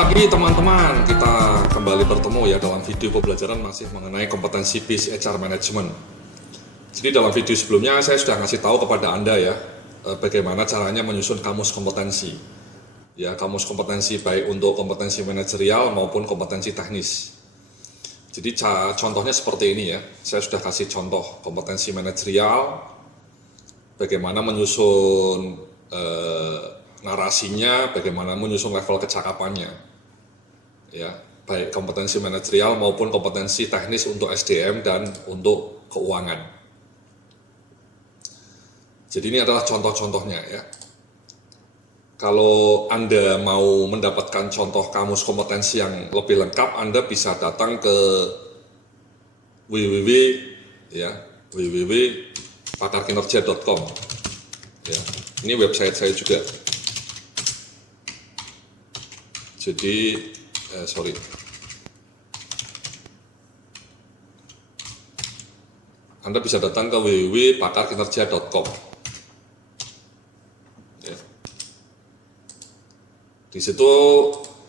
Selamat pagi teman-teman, kita kembali bertemu ya dalam video pembelajaran masih mengenai kompetensi BIS HR Management. Jadi dalam video sebelumnya saya sudah ngasih tahu kepada Anda ya bagaimana caranya menyusun kamus kompetensi. Ya, kamus kompetensi baik untuk kompetensi manajerial maupun kompetensi teknis. Jadi contohnya seperti ini ya, saya sudah kasih contoh kompetensi manajerial, bagaimana menyusun narasinya, bagaimana menyusun level kecakapannya, ya, baik kompetensi manajerial maupun kompetensi teknis untuk SDM dan untuk keuangan. Jadi ini adalah contoh-contohnya ya. Kalau Anda mau mendapatkan contoh kamus kompetensi yang lebih lengkap, Anda bisa datang ke www.pakarkinerja.com. Ya, ini website saya juga. Jadi, Anda bisa datang ke www.pakarkinerja.com. Ya. Di situ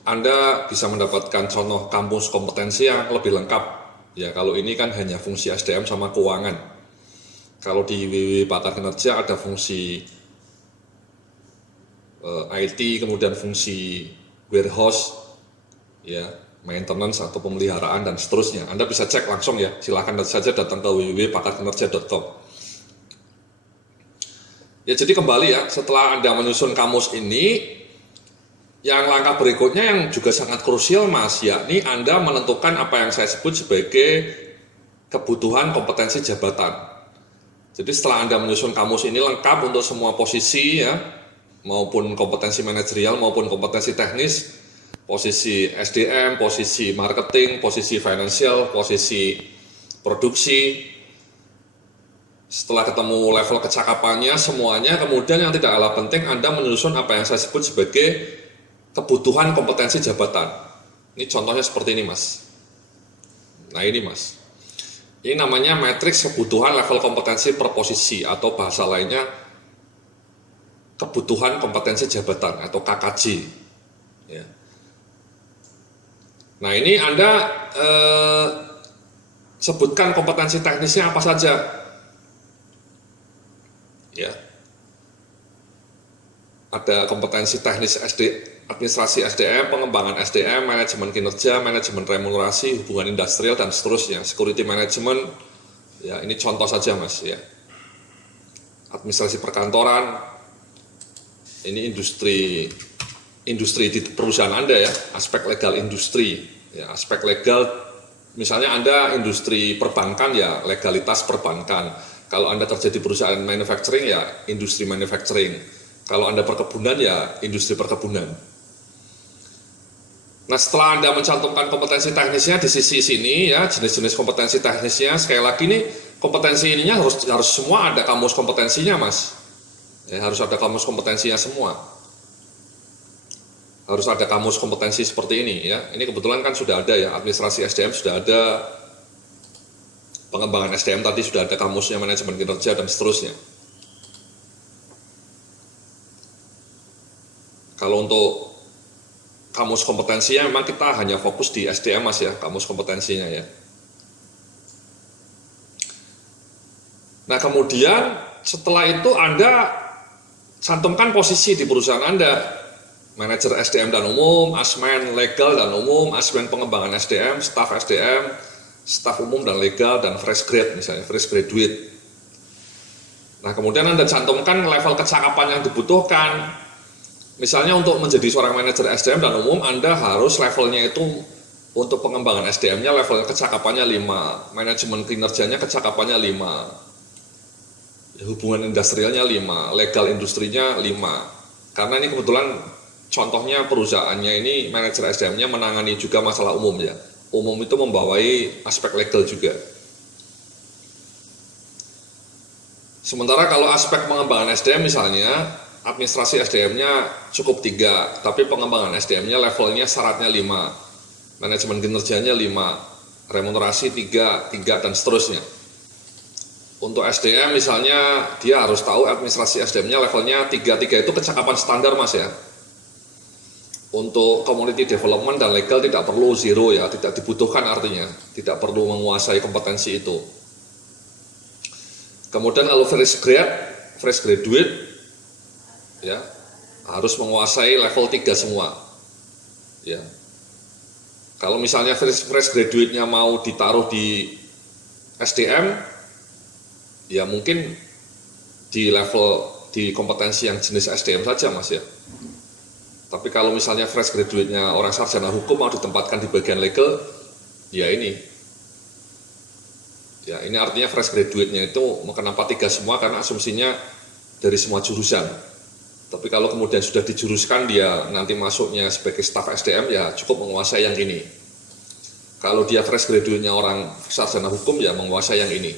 Anda bisa mendapatkan contoh kamus kompetensi yang lebih lengkap. Ya, kalau ini kan hanya fungsi SDM sama keuangan. Kalau di www.pakarkinerja ada fungsi IT, kemudian fungsi warehouse, ya, maintenance atau pemeliharaan dan seterusnya. Anda bisa cek langsung ya, silahkan saja datang ke www.pakarkinerja.com. Ya, jadi kembali ya, setelah Anda menyusun kamus ini, yang langkah berikutnya yang juga sangat krusial Mas, yakni Anda menentukan apa yang saya sebut sebagai kebutuhan kompetensi jabatan. Jadi setelah Anda menyusun kamus ini lengkap untuk semua posisi ya, maupun kompetensi manajerial maupun kompetensi teknis, posisi SDM, posisi marketing, posisi financial, posisi produksi. Setelah ketemu level kecakapannya semuanya, kemudian yang tidak kalah penting Anda menyusun apa yang saya sebut sebagai kebutuhan kompetensi jabatan. Ini contohnya seperti ini Mas. Nah ini Mas, ini namanya matriks kebutuhan level kompetensi per posisi atau bahasa lainnya kebutuhan kompetensi jabatan atau KKJ. Ya. Nah ini Anda sebutkan kompetensi teknisnya apa saja. Ya. Ada kompetensi teknis administrasi SDM, pengembangan SDM, manajemen kinerja, manajemen remunerasi, hubungan industrial dan seterusnya, security management. Ya ini contoh saja Mas ya. Administrasi perkantoran. Ini industri di perusahaan Anda ya, aspek legal industri, ya, aspek legal, misalnya Anda industri perbankan ya, legalitas perbankan. Kalau Anda kerja di perusahaan manufacturing ya, industri manufacturing. Kalau Anda perkebunan ya, industri perkebunan. Nah setelah Anda mencantumkan kompetensi teknisnya di sisi sini ya, jenis-jenis kompetensi teknisnya, sekali lagi nih kompetensi ininya harus semua ada kamus kompetensinya Mas. Ya, harus ada kamus kompetensinya semua. Harus ada kamus kompetensi seperti ini ya. Ini kebetulan kan sudah ada ya, administrasi SDM sudah ada, pengembangan SDM tadi sudah ada kamusnya, manajemen kinerja dan seterusnya. Kalau untuk kamus kompetensinya memang kita hanya fokus di SDM Mas ya, kamus kompetensinya ya. Nah kemudian setelah itu Anda cantumkan posisi di perusahaan Anda, manajer SDM dan umum, asmen legal dan umum, asmen pengembangan SDM, staf umum dan legal, dan fresh grade misalnya, fresh graduate. Nah kemudian Anda cantumkan level kecakapan yang dibutuhkan. Misalnya untuk menjadi seorang manajer SDM dan umum, Anda harus levelnya itu untuk pengembangan SDM-nya level kecakapannya 5, manajemen kinerjanya kecakapannya 5. Hubungan industrialnya 5, legal industrinya 5. Karena ini kebetulan contohnya perusahaannya ini manajer SDM-nya menangani juga masalah umum ya. Umum itu membawai aspek legal juga. Sementara kalau aspek pengembangan SDM misalnya, administrasi SDM-nya cukup 3, tapi pengembangan SDM-nya levelnya syaratnya 5. Manajemen kinerjanya 5, remunerasi 3 dan seterusnya. Untuk SDM misalnya dia harus tahu administrasi SDM-nya levelnya 3 itu kecakapan standar Mas ya. Untuk community development dan legal tidak perlu zero ya, tidak dibutuhkan artinya, tidak perlu menguasai kompetensi itu. Kemudian kalau fresh graduate ya harus menguasai level 3 semua. Ya. Kalau misalnya fresh graduate-nya mau ditaruh di SDM, ya mungkin di level di kompetensi yang jenis SDM saja Mas ya. Tapi kalau misalnya fresh graduate-nya orang sarjana hukum mau ditempatkan di bagian legal, ya ini. Ya ini artinya fresh graduate-nya itu kenapa 3 semua karena asumsinya dari semua jurusan. Tapi kalau kemudian sudah dijuruskan dia nanti masuknya sebagai staf SDM ya cukup menguasai yang ini. Kalau dia fresh graduate-nya orang sarjana hukum ya menguasai yang ini.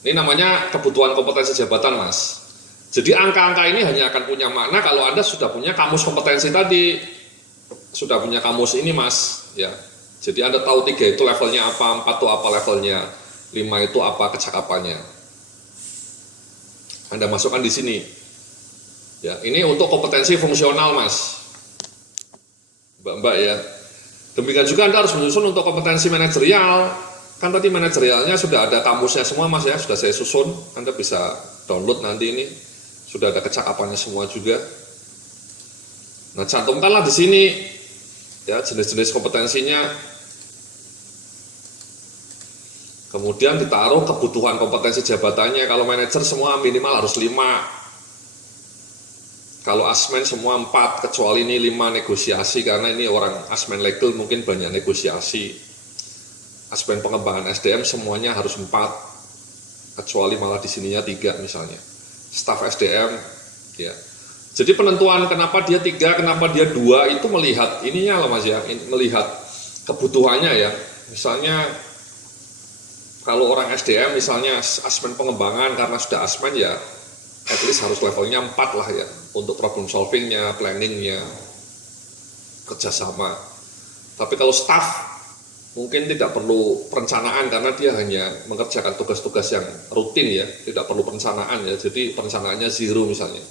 Ini namanya kebutuhan kompetensi jabatan Mas. Jadi angka-angka ini hanya akan punya makna kalau Anda sudah punya kamus kompetensi tadi. Sudah punya kamus ini Mas. Ya. Jadi Anda tahu 3 itu levelnya apa, 4 itu apa levelnya, 5 itu apa kecakapannya. Anda masukkan di sini. Ya, ini untuk kompetensi fungsional Mas. Mbak-mbak ya. Demikian juga Anda harus menyusun untuk kompetensi manajerial. Kan tadi manajerialnya sudah ada kamusnya semua Mas ya, sudah saya susun. Anda bisa download nanti ini. Sudah ada kecakapannya semua juga. Nah, cantumkanlah di sini ya jenis-jenis kompetensinya. Kemudian ditaruh kebutuhan kompetensi jabatannya. Kalau manajer semua minimal harus 5. Kalau asmen semua 4, kecuali ini 5 negosiasi karena ini orang asmen legal mungkin banyak negosiasi. Asmen pengembangan SDM semuanya harus 4, kecuali malah di sininya 3 misalnya. Staf SDM ya. Jadi penentuan kenapa dia 3, kenapa dia 2 itu melihat ininya lah Mas ya, melihat kebutuhannya ya. Misalnya kalau orang SDM misalnya asmen pengembangan karena sudah asmen ya at least harus levelnya 4 lah ya untuk problem solvingnya, planningnya, kerjasama. Tapi kalau staff mungkin tidak perlu perencanaan karena dia hanya mengerjakan tugas-tugas yang rutin ya, tidak perlu perencanaan ya, jadi perencanaannya 0 misalnya.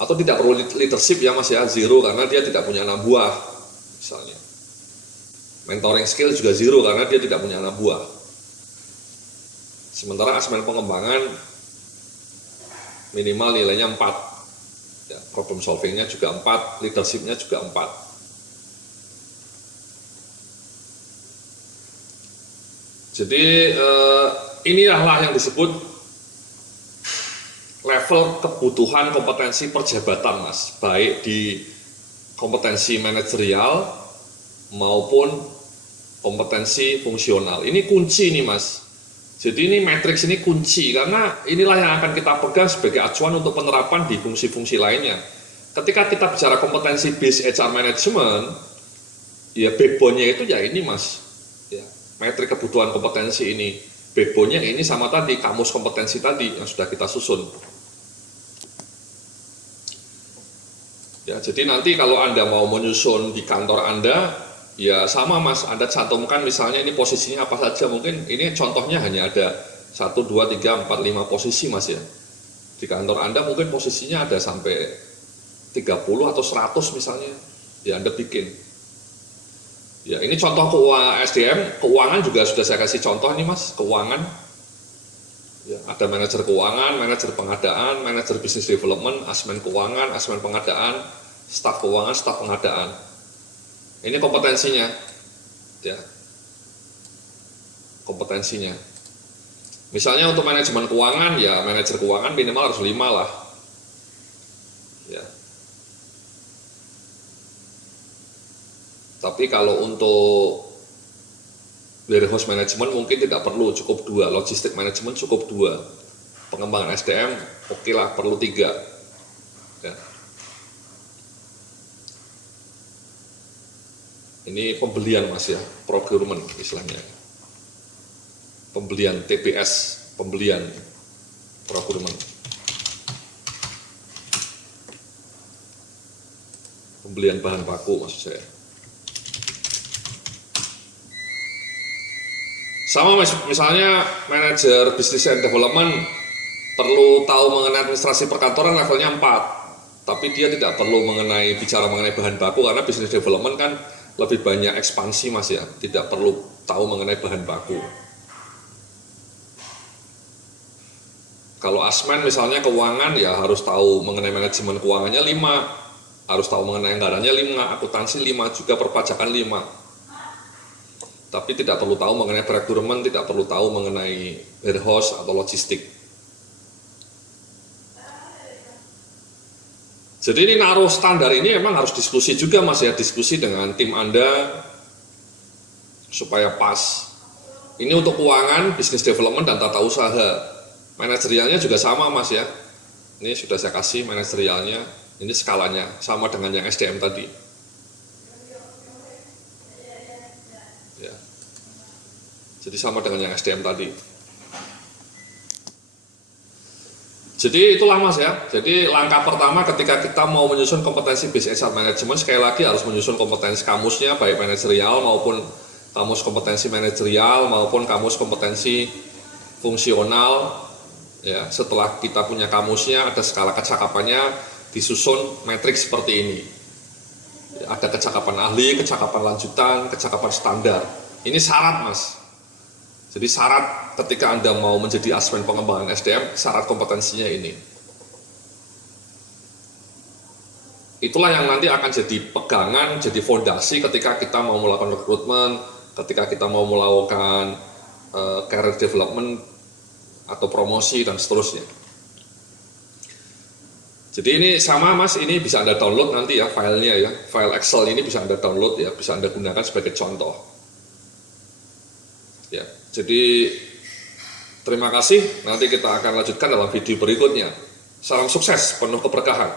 Atau tidak perlu leadership ya Mas ya, 0 karena dia tidak punya anak buah misalnya. Mentoring skill juga 0 karena dia tidak punya anak buah. Sementara asmen pengembangan minimal nilainya 4 ya, problem solvingnya juga 4, leadershipnya juga 4. Jadi inilah yang disebut level kebutuhan kompetensi perjabatan Mas, baik di kompetensi manajerial maupun kompetensi fungsional. Ini kunci nih Mas. Jadi ini matriks ini kunci karena inilah yang akan kita pegang sebagai acuan untuk penerapan di fungsi-fungsi lainnya. Ketika kita bicara kompetensi based HR management, ya backbone-nya itu ya ini Mas. Ya, metrik kebutuhan kompetensi ini. Backbone-nya ini sama tadi kamus kompetensi tadi yang sudah kita susun. Ya, jadi nanti kalau Anda mau menyusun di kantor Anda, ya sama Mas, Anda cantumkan misalnya ini posisinya apa saja, mungkin ini contohnya hanya ada 1, 2, 3, 4, 5 posisi Mas ya. Di kantor Anda mungkin posisinya ada sampai 30 atau 100 misalnya, ya Anda bikin. Ya ini contoh keuangan SDM, keuangan juga sudah saya kasih contoh nih Mas, keuangan. Ya, ada manajer keuangan, manajer pengadaan, manajer business development, asmen keuangan, asmen pengadaan, staf keuangan, staf pengadaan. Ini kompetensinya, ya, kompetensinya. Misalnya untuk manajemen keuangan, ya manajer keuangan minimal harus 5 lah, ya. Tapi kalau untuk warehouse management mungkin tidak perlu, cukup 2, logistik management cukup 2, pengembangan SDM oke lah perlu 3. Ya. Ini pembelian Mas ya, procurement istilahnya. Pembelian TPS, pembelian procurement. Pembelian bahan baku maksud saya. Sama misalnya manajer business and development perlu tahu mengenai administrasi perkantoran levelnya 4. tapi dia tidak perlu bicara mengenai bahan baku, karena business development kan lebih banyak ekspansi Mas ya, tidak perlu tahu mengenai bahan baku. Kalau asmen misalnya keuangan, ya harus tahu mengenai manajemen keuangannya 5, harus tahu mengenai anggarannya 5, akuntansi 5, juga perpajakan 5. Tapi tidak perlu tahu mengenai procurement, tidak perlu tahu mengenai warehouse atau logistik. Jadi ini naruh standar ini memang harus diskusi juga Mas ya, diskusi dengan tim Anda supaya pas. Ini untuk keuangan, business development, dan tata usaha. Manajerialnya juga sama Mas ya. Ini sudah saya kasih manajerialnya, ini skalanya sama dengan yang SDM tadi. Ya. Jadi sama dengan yang SDM tadi. Jadi itulah Mas ya. Jadi langkah pertama ketika kita mau menyusun kompetensi business HR management, sekali lagi harus menyusun kompetensi kamusnya, baik manajerial maupun kamus kompetensi manajerial maupun kamus kompetensi fungsional. Ya, setelah kita punya kamusnya, ada skala kecakapannya, disusun matriks seperti ini. Ya, ada kecakapan ahli, kecakapan lanjutan, kecakapan standar. Ini syarat Mas. Jadi syarat ketika Anda mau menjadi asmen pengembangan SDM, syarat kompetensinya ini. Itulah yang nanti akan jadi pegangan, jadi fondasi ketika kita mau melakukan rekrutmen, ketika kita mau melakukan career development atau promosi dan seterusnya. Jadi ini sama Mas, ini bisa Anda download nanti ya filenya ya, file Excel ini bisa Anda download ya, bisa Anda gunakan sebagai contoh. Ya, jadi terima kasih, nanti kita akan lanjutkan dalam video berikutnya. Salam sukses, penuh keberkahan.